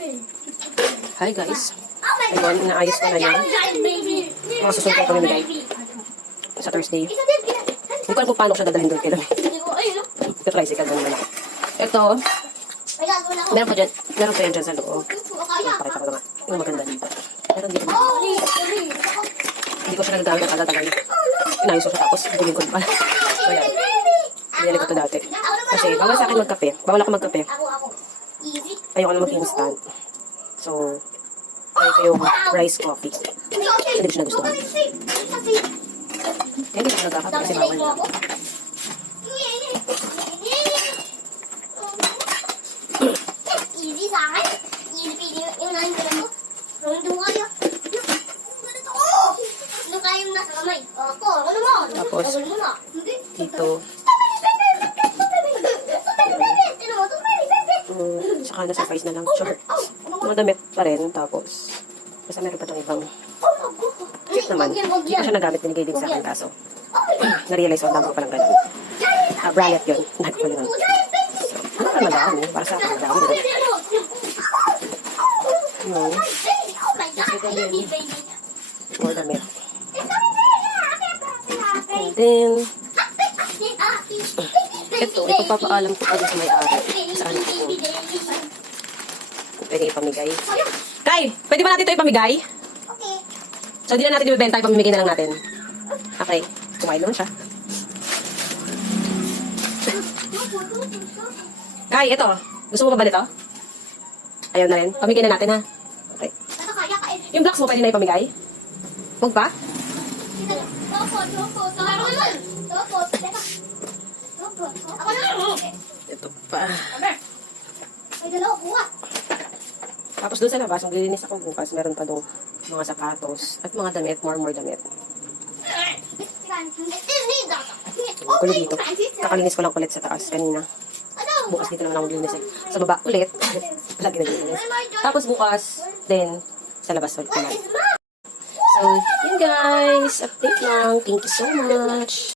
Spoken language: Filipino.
Hi guys. Ayun, inaayos ko na yan. Mga susunod ko kami guys. Sa Thursday. Hindi ko alam kung paano ko siya dadalhin doon. Kailan. Ito tricycle na naman. Ito, meron pa dyan. Meron pa yan dyan sa loob. Pakita ko na nga. Yung maganda dito. Pero hindi ko, hindi ko siya nagagamit ang tagal-tagal. Inayos ko siya tapos bilhin ko pala. So yan. Binili ko to dati. Kasi bawal sa akin magkape. Bawal ako magkape. Ayoko na mag-instant. So, kaya ko yung rice coffee. Hindi ko siya nagustuhan. Kaya hindi ko nagkakape kasi bawal na. Easy sa akin. Easy pili yung nang ko. Rondo kayo. Ano kayo nasa kamay? Ako, ano mo? Tapos, mo. Dito. Um, saka nasa price na lang. Short. Mga damit pa rin. Tapos, basta meron pa itong ibang cheap naman. Hindi ko siya nagamit. Binigay din sa akin kaso. Na-realize ko ang dami ko palang ganun. Ah, bralette yun. Dahil ko yun. Ano ka madami? Para sa akin madami. Diba? Oh baby. More damit. And then, ito, ipapapaalam ko pa sa may-ari. Saan ko pwede ipamigay. Kay, pwede ba natin ito ipamigay? Okay. So, di na natin ibibenta, ipamimigay na lang natin. Okay. Kumain naman siya. Kay, ito. Gusto mo ba ba nito? Ayaw na rin. Pamigay na natin, ha? Okay. Yung blocks mo, pwede na ipamigay? Huwag pa? Topo, topo, topo. Ako na. Ito pa. May dalawa, kuha. Tapos doon sa labas, maglilinis ako bukas. Meron pa doon mga sapatos at mga damit, more more damit. Kulo dito. Kakalinis ko lang ulit sa taas kanina. Bukas dito naman ako maglilinis. eh. Sa baba ulit. Lagi naglilinis. Tapos bukas, then, sa labas ulit naman. So, yun guys. Update lang. Thank you so much.